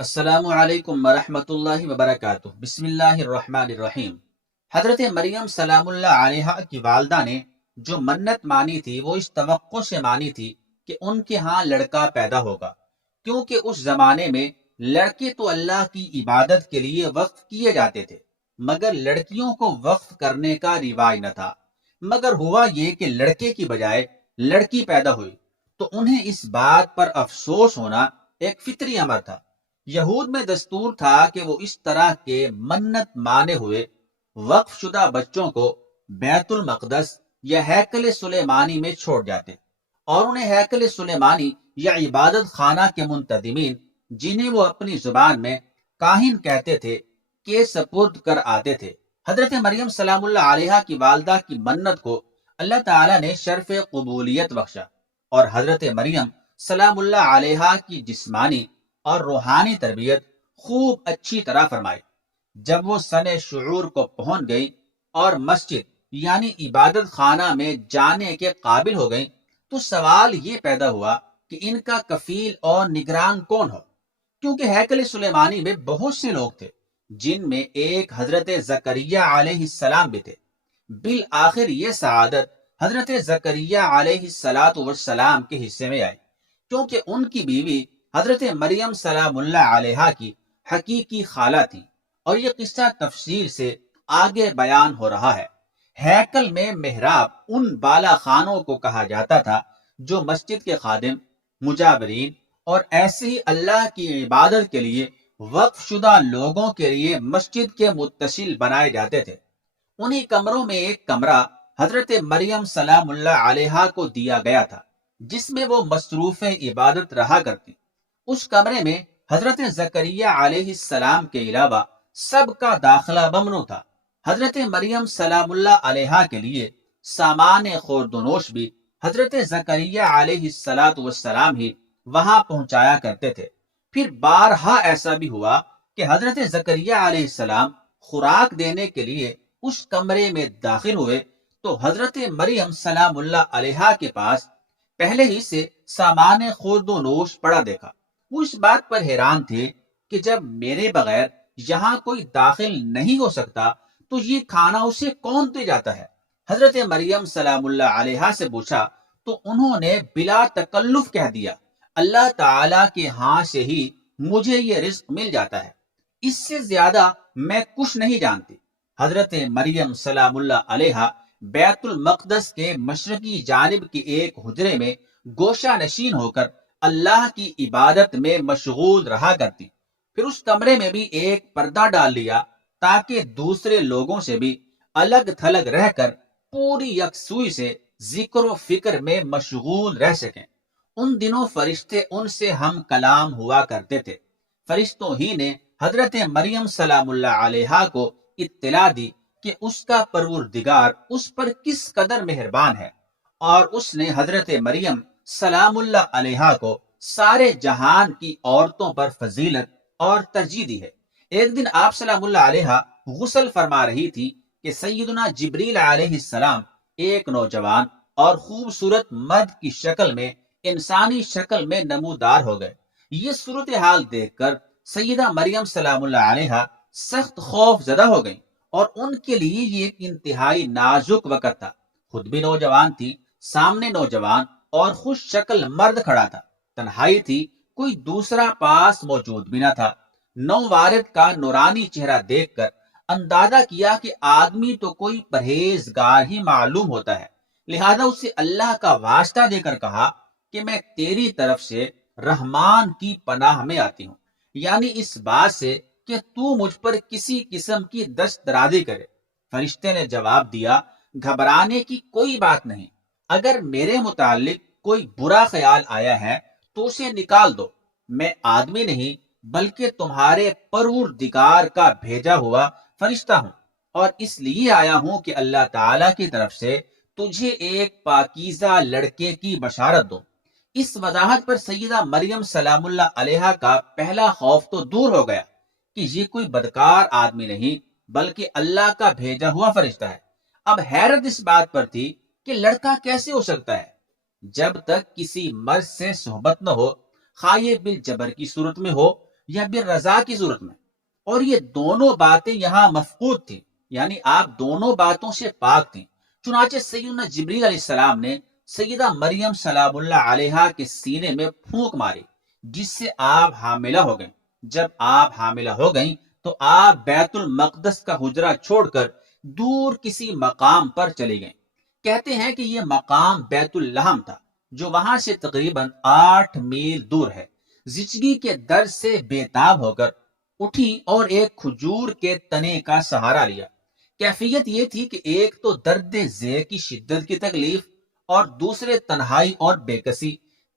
السلام علیکم ورحمۃ اللہ وبرکاتہ۔ بسم اللہ الرحمن الرحیم۔ حضرت مریم سلام اللہ علیہا کی والدہ نے جو منت مانی تھی وہ اس توقع سے مانی تھی کہ ان کے ہاں لڑکا پیدا ہوگا، کیونکہ اس زمانے میں لڑکے تو اللہ کی عبادت کے لیے وقف کیے جاتے تھے، مگر لڑکیوں کو وقف کرنے کا رواج نہ تھا۔ مگر ہوا یہ کہ لڑکے کی بجائے لڑکی پیدا ہوئی تو انہیں اس بات پر افسوس ہونا ایک فطری امر تھا۔ یہود میں دستور تھا کہ وہ اس طرح کے منت مانے ہوئے وقف شدہ بچوں کو بیت المقدس یا ہیکل سلیمانی میں چھوڑ جاتے، اور انہیں ہیکل سلیمانی یا عبادت خانہ کے منتظمین، جنہیں وہ اپنی زبان میں کاہن کہتے تھے، کے سپرد کر آتے تھے۔ حضرت مریم سلام اللہ علیہا کی والدہ کی منت کو اللہ تعالیٰ نے شرف قبولیت بخشا، اور حضرت مریم سلام اللہ علیہا کی جسمانی اور روحانی تربیت خوب اچھی طرح فرمائی۔ جب وہ سن شعور کو پہنچ گئی اور مسجد یعنی عبادت خانہ میں جانے کے قابل ہو گئی تو سوال یہ پیدا ہوا کہ ان کا کفیل اور نگران کون ہو، کیونکہ ہیکل سلیمانی میں بہت سے لوگ تھے، جن میں ایک حضرت زکریہ علیہ السلام بھی تھے۔ بالآخر یہ سعادت حضرت زکریہ علیہ السلام کے حصے میں آئی، کیونکہ ان کی بیوی حضرت مریم سلام اللہ علیہا کی حقیقی خالہ تھی، اور یہ قصہ تفصیل سے آگے بیان ہو رہا ہے۔ ہیکل میں محراب ان بالا خانوں کو کہا جاتا تھا جو مسجد کے خادم، مجاورین اور ایسے ہی اللہ کی عبادت کے لیے وقف شدہ لوگوں کے لیے مسجد کے متصل بنائے جاتے تھے۔ انہی کمروں میں ایک کمرہ حضرت مریم سلام اللہ علیہا کو دیا گیا تھا، جس میں وہ مصروف عبادت رہا کرتی۔ اس کمرے میں حضرت زکریہ علیہ السلام کے علاوہ سب کا داخلہ ممنوع تھا۔ حضرت مریم سلام اللہ علیہا کے لیے سامان خوردونوش بھی حضرت زکریہ علیہ السلام ہی وہاں پہنچایا کرتے تھے۔ پھر بارہا ایسا بھی ہوا کہ حضرت زکریہ علیہ السلام خوراک دینے کے لیے اس کمرے میں داخل ہوئے تو حضرت مریم سلام اللہ علیہا کے پاس پہلے ہی سے سامان خوردونوش پڑا دیکھا۔ وہ اس بات پر حیران تھے کہ جب میرے بغیر یہاں کوئی داخل نہیں ہو سکتا تو یہ کھانا اسے کون دے جاتا ہے۔ حضرت مریم سلام اللہ علیہا سے پوچھا تو انہوں نے بلا تکلف کہہ دیا، اللہ تعالیٰ کے ہاں سے ہی مجھے یہ رزق مل جاتا ہے، اس سے زیادہ میں کچھ نہیں جانتی۔ حضرت مریم سلام اللہ علیہا بیت المقدس کے مشرقی جانب کے ایک حجرے میں گوشہ نشین ہو کر اللہ کی عبادت میں مشغول رہا کرتی۔ پھر اس کمرے میں بھی ایک پردہ ڈال لیا تاکہ دوسرے لوگوں سے بھی الگ تھلگ رہ کر پوری یکسوئی سے ذکر و فکر میں مشغول رہ سکیں۔ ان دنوں فرشتے ان سے ہم کلام ہوا کرتے تھے۔ فرشتوں ہی نے حضرت مریم سلام اللہ علیہا کو اطلاع دی کہ اس کا پروردگار اس پر کس قدر مہربان ہے، اور اس نے حضرت مریم سلام اللہ علیہا کو سارے جہان کی عورتوں پر فضیلت اور ترجیح دی ہے۔ ایک دن آپ سلام اللہ علیہا غسل فرما رہی تھی کہ سیدنا جبریل علیہ السلام ایک نوجوان اور خوبصورت مرد کی شکل میں انسانی شکل میں نمودار ہو گئے۔ یہ صورتحال دیکھ کر سیدہ مریم سلام اللہ علیہا سخت خوف زدہ ہو گئیں، اور ان کے لیے یہ ایک انتہائی نازک وقت تھا۔ خود بھی نوجوان تھی، سامنے نوجوان اور خوش شکل مرد کھڑا تھا، تنہائی تھی، کوئی دوسرا پاس موجود بھی نہ تھا۔ نووارد کا نورانی چہرہ دیکھ کر اندازہ کیا کہ آدمی تو کوئی پرہیزگار ہی معلوم ہوتا ہے، لہذا اسے اللہ کا واسطہ دے کر کہا کہ میں تیری طرف سے رحمان کی پناہ میں آتی ہوں، یعنی اس بات سے کہ تو مجھ پر کسی قسم کی دست درازی کرے۔ فرشتے نے جواب دیا، گھبرانے کی کوئی بات نہیں، اگر میرے متعلق کوئی برا خیال آیا ہے تو اسے نکال دو، میں آدمی نہیں بلکہ تمہارے پروردگار کا بھیجا ہوا فرشتہ ہوں، اور اس لیے آیا ہوں کہ اللہ تعالیٰ کی طرف سے تجھے ایک پاکیزہ لڑکے کی بشارت دو۔ اس وضاحت پر سیدہ مریم سلام اللہ علیہا کا پہلا خوف تو دور ہو گیا کہ یہ کوئی بدکار آدمی نہیں بلکہ اللہ کا بھیجا ہوا فرشتہ ہے۔ اب حیرت اس بات پر تھی کہ لڑکا کیسے ہو سکتا ہے جب تک کسی مرد سے صحبت نہ ہو، خواہ یہ بالجبر کی صورت میں ہو یا بالرضا کی صورت میں، اور یہ دونوں باتیں یہاں مفقود تھیں، یعنی آپ دونوں باتوں سے پاک تھیں۔ چنانچہ سیدنا جبریل علیہ السلام نے سیدہ مریم سلام اللہ علیہا کے سینے میں پھونک ماری، جس سے آپ حاملہ ہو گئیں۔ جب آپ حاملہ ہو گئیں تو آپ بیت المقدس کا حجرہ چھوڑ کر دور کسی مقام پر چلی گئیں۔ کہتے ہیں کہ یہ مقام بیت اللحم تھا، جو وہاں سے تقریباً 8 میل دور ہے۔ زچگی کے درد سے بےتاب ہو کر اٹھی اور ایک کھجور کے تنے کا سہارا لیا۔ کیفیت یہ تھی کہ ایک تو درد ذیل کی شدت کی تکلیف، اور دوسرے تنہائی اور بے کسی،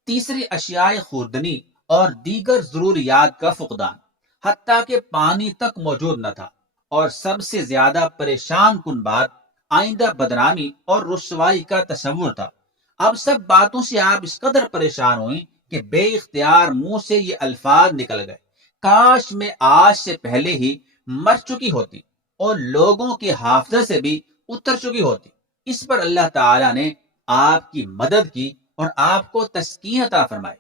تیسری اشیاء خوردنی اور دیگر ضروریات کا فقدان، حتیٰ کہ پانی تک موجود نہ تھا، اور سب سے زیادہ پریشان کن بات آئندہ بدنامی اور رسوائی کا تصور تھا۔ اب سب باتوں سے آپ اس قدر پریشان ہوئیں کہ بے اختیار منہ سے یہ الفاظ نکل گئے: کاش میں آج سے پہلے ہی مر چکی ہوتی اور لوگوں کے حافظے سے بھی اتر چکی ہوتی۔ اس پر اللہ تعالیٰ نے آپ کی مدد کی اور آپ کو تسکین عطا فرمائی۔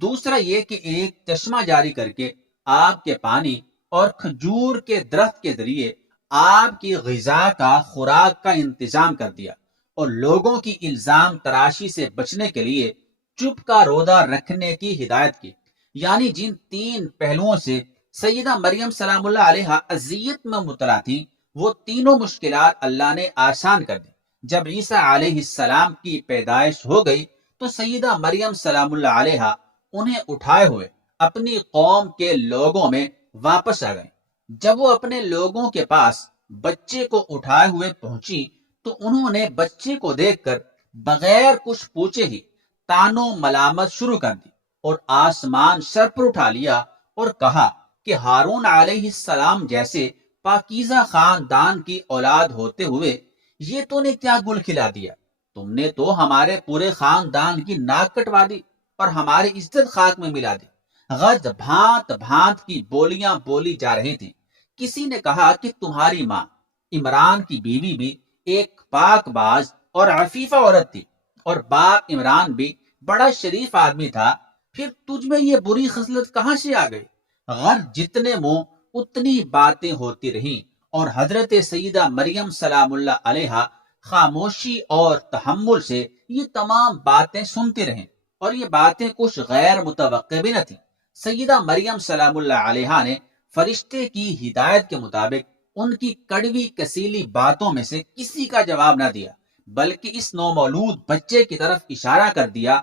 دوسرا یہ کہ ایک چشمہ جاری کر کے آپ کے پانی اور کھجور کے درخت کے ذریعے آپ کی غذا کا، خوراک کا انتظام کر دیا، اور لوگوں کی الزام تراشی سے بچنے کے لیے چپ کا روزہ رکھنے کی ہدایت کی۔ یعنی جن 3 پہلوؤں سے سیدہ مریم سلام اللہ علیہا اذیت میں مبتلا تھی، وہ تینوں مشکلات اللہ نے آسان کر دی۔ جب عیسیٰ علیہ السلام کی پیدائش ہو گئی تو سیدہ مریم سلام اللہ علیہا انہیں اٹھائے ہوئے اپنی قوم کے لوگوں میں واپس آ گئیں۔ جب وہ اپنے لوگوں کے پاس بچے کو اٹھائے ہوئے پہنچی تو انہوں نے بچے کو دیکھ کر بغیر کچھ پوچھے ہی تان و ملامت شروع کر دی، اور آسمان سر پر اٹھا لیا اور کہا کہ ہارون علیہ السلام جیسے پاکیزہ خاندان کی اولاد ہوتے ہوئے یہ تو نے کیا گل کھلا دیا؟ تم نے تو ہمارے پورے خاندان کی ناک کٹوا دی اور ہماری عزت خاک میں ملا دی۔ غرض بھانت بھانت کی بولیاں بولی جا رہی تھیں۔ کسی نے کہا کہ تمہاری ماں عمران کی بیوی بھی ایک پاک باز اور عفیفہ عورت تھی، اور باپ عمران بھی بڑا شریف آدمی تھا، پھر تجھ میں یہ بری خصلت کہاں سے آ گئی؟ غرض جتنے منہ اتنی باتیں ہوتی رہیں، اور حضرت سیدہ مریم سلام اللہ علیہا خاموشی اور تحمل سے یہ تمام باتیں سنتی رہیں، اور یہ باتیں کچھ غیر متوقع بھی نہ تھیں۔ سیدہ مریم سلام اللہ علیہا نے فرشتے کی ہدایت کے مطابق ان کی کڑوی کسیلی باتوں میں سے کسی کا جواب نہ دیا، بلکہ اس نومولود بچے کی طرف اشارہ کر دیا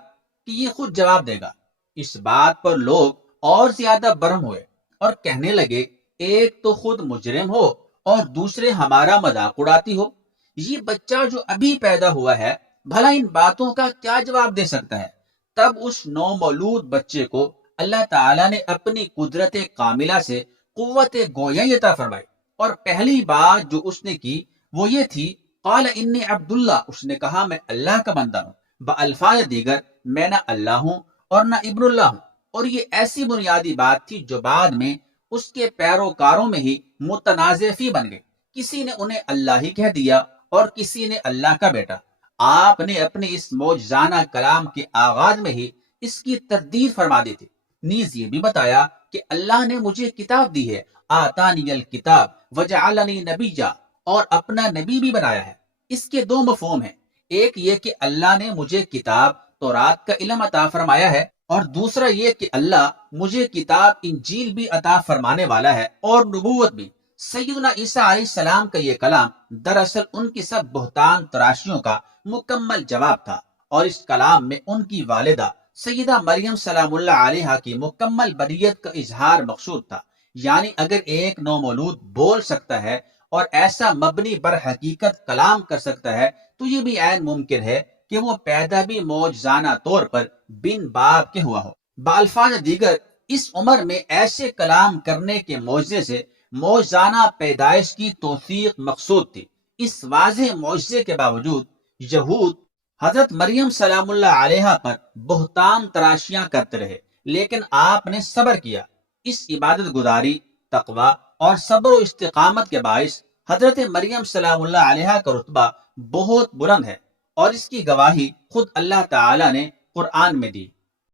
کہ یہ خود جواب دے گا۔ اس بات پر لوگ اور زیادہ برہم ہوئے اور کہنے لگے، ایک تو خود مجرم ہو اور دوسرے ہمارا مذاق اڑاتی ہو۔ یہ بچہ جو ابھی پیدا ہوا ہے بھلا ان باتوں کا کیا جواب دے سکتا ہے؟ تب اس نومولود بچے کو اللہ تعالیٰ نے اپنی قدرت کاملہ سے قوت گویائی عطا فرمائی، اور پہلی بات جو اس نے کی وہ یہ تھی، قال انی عبداللہ، اس نے کہا میں اللہ کا بندہ ہوں۔ بالفاظ دیگر میں نہ اللہ ہوں اور نہ ابن اللہ ہوں۔ اور یہ ایسی بنیادی بات تھی جو بعد میں اس کے پیروکاروں میں ہی متنازع فی بن گئی۔ کسی نے انہیں اللہ ہی کہہ دیا اور کسی نے اللہ کا بیٹا۔ آپ نے اپنے اس معجزانہ کلام کے آغاز میں ہی اس کی تردید فرما دی تھی۔ نیز یہ بھی بتایا کہ اللہ نے مجھے کتاب دی ہے، آتانی الکتاب وجعلنی نبیا، اور اپنا نبی بھی بنایا ہے۔ اس کے 2 مفہوم ہیں، ایک یہ کہ اللہ نے مجھے کتاب تورات کا علم عطا فرمایا ہے، اور دوسرا یہ کہ اللہ مجھے کتاب انجیل بھی عطا فرمانے والا ہے اور نبوت بھی۔ سیدنا عیسیٰ علیہ السلام کا یہ کلام دراصل ان کی سب بہتان تراشیوں کا مکمل جواب تھا، اور اس کلام میں ان کی والدہ سیدہ مریم سلام اللہ علیہا کی مکمل بریت کا اظہار مقصود تھا۔ یعنی اگر ایک نومولود بول سکتا ہے اور ایسا مبنی بر حقیقت کلام کر سکتا ہے تو یہ بھی عین ممکن ہے کہ وہ پیدا بھی معجزانہ طور پر بن باپ کے ہوا ہو۔ بالفاظ دیگر اس عمر میں ایسے کلام کرنے کے معجزے سے معجزانہ پیدائش کی توثیق مقصود تھی۔ اس واضح معجزے کے باوجود یہود حضرت مریم سلام اللہ علیہا پر بہتان تراشیاں کرتے رہے، لیکن آپ نے صبر کیا۔ اس عبادت گزاری، تقوی اور صبر و استقامت کے باعث حضرت مریم سلام اللہ علیہا کا رتبہ بہت بلند ہے، اور اس کی گواہی خود اللہ تعالی نے قرآن میں دی۔